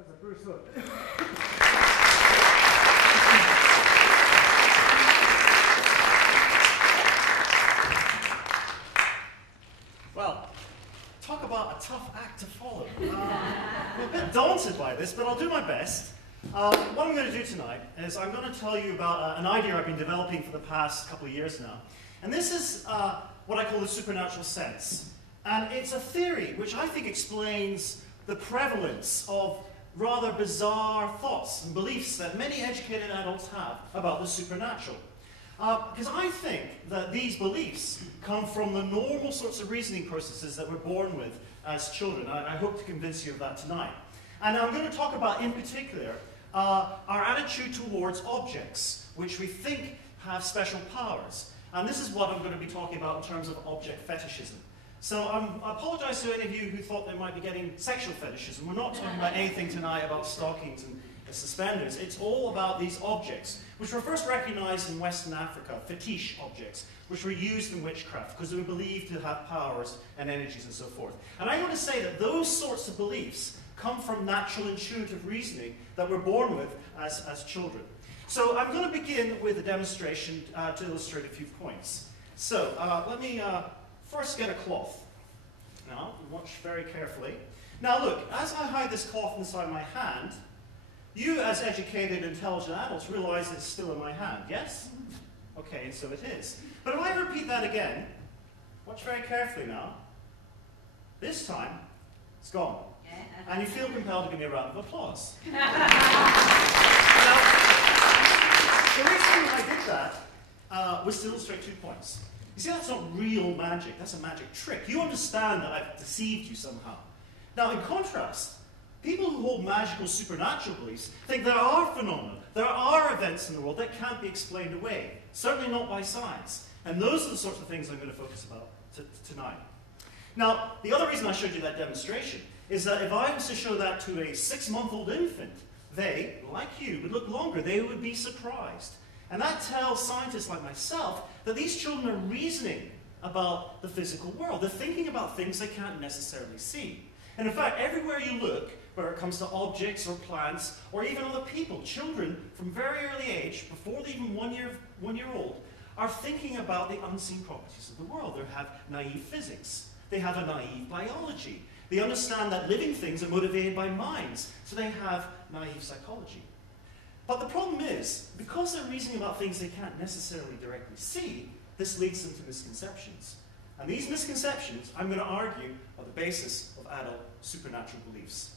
That's a Bruce Hook. Well, talk about a tough act to follow. I'm a bit daunted by this, but I'll do my best. What I'm going to do tonight is I'm going to tell you about an idea I've been developing for the past couple of years now. And this is what I call the supernatural sense. And it's a theory which I think explains the prevalence of rather bizarre thoughts and beliefs that many educated adults have about the supernatural. Because I think that these beliefs come from the normal sorts of reasoning processes that we're born with as children. I hope to convince you of that tonight. And I'm going to talk about, in particular, our attitude towards objects, which we think have special powers. And this is what I'm going to be talking about in terms of object fetishism. So I apologize to any of you who thought they might be getting sexual fetishism. We're not talking about anything tonight about stockings and suspenders. It's all about these objects, which were first recognized in Western Africa, fetish objects, which were used in witchcraft because they were believed to have powers and energies and so forth. And I want to say that those sorts of beliefs come from natural intuitive reasoning that we're born with as children. So I'm going to begin with a demonstration to illustrate a few points. So let me first get a cloth. Now, watch very carefully. Now look, as I hide this cloth inside my hand, you as educated, intelligent adults realize it's still in my hand, yes? Okay, and so it is. But if I repeat that again, watch very carefully now, this time, it's gone. And you feel compelled to give me a round of applause. Now, the reason I did that was to illustrate 2 points. You see, that's not real magic, that's a magic trick. You understand that I've deceived you somehow. Now, in contrast, people who hold magical supernatural beliefs think there are phenomena, there are events in the world that can't be explained away, certainly not by science. And those are the sorts of things I'm going to focus about tonight. Now, the other reason I showed you that demonstration is that if I was to show that to a 6-month-old infant, they, like you, would look longer. They would be surprised. And that tells scientists like myself that these children are reasoning about the physical world. They're thinking about things they can't necessarily see. And in fact, everywhere you look, where it comes to objects or plants, or even other people, children from very early age, before they're even one year old, are thinking about the unseen properties of the world. They have naive physics. They have a naive biology. They understand that living things are motivated by minds, so they have naive psychology. But the problem is, because they're reasoning about things they can't necessarily directly see, this leads them to misconceptions. And these misconceptions, I'm going to argue, are the basis of adult supernatural beliefs.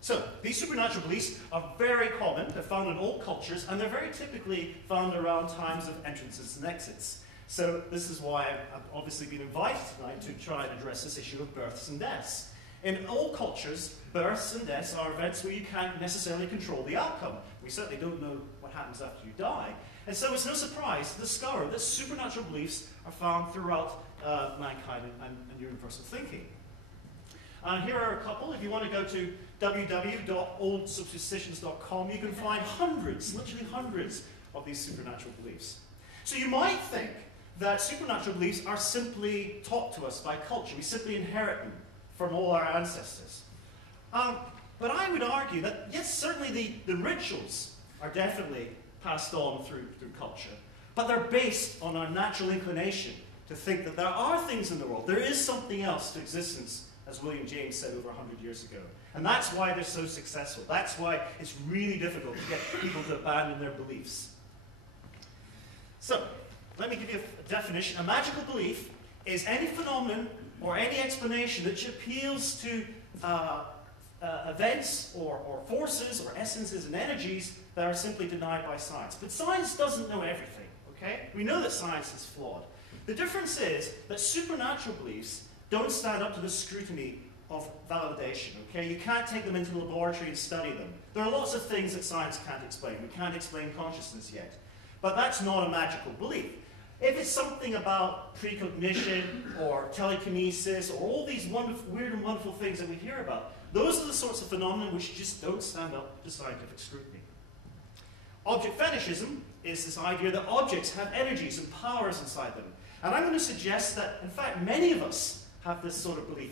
So, these supernatural beliefs are very common. They're found in all cultures, and they're very typically found around times of entrances and exits. So this is why I've obviously been invited tonight to try and address this issue of births and deaths. In all cultures, births and deaths are events where you can't necessarily control the outcome. We certainly don't know what happens after you die. And so it's no surprise to discover that supernatural beliefs are found throughout mankind and universal thinking. Here are a couple. If you want to go to www.oldsuperstitions.com, you can find hundreds, literally hundreds, of these supernatural beliefs. So you might think that supernatural beliefs are simply taught to us by culture. We simply inherit them from all our ancestors. But I would argue that, yes, certainly the rituals are definitely passed on through culture, but they're based on our natural inclination to think that there are things in the world. There is something else to existence, as William James said over 100 years ago. And that's why they're so successful. That's why it's really difficult to get people to abandon their beliefs. So, let me give you a definition. A magical belief is any phenomenon or any explanation that appeals to events or forces or essences and energies that are simply denied by science. But science doesn't know everything, okay? We know that science is flawed. The difference is that supernatural beliefs don't stand up to the scrutiny of validation, okay? You can't take them into the laboratory and study them. There are lots of things that science can't explain. We can't explain consciousness yet. But that's not a magical belief. If it's something about precognition or telekinesis or all these weird and wonderful things that we hear about, those are the sorts of phenomena which just don't stand up to scientific scrutiny. Object fetishism is this idea that objects have energies and powers inside them. And I'm going to suggest that, in fact, many of us have this sort of belief.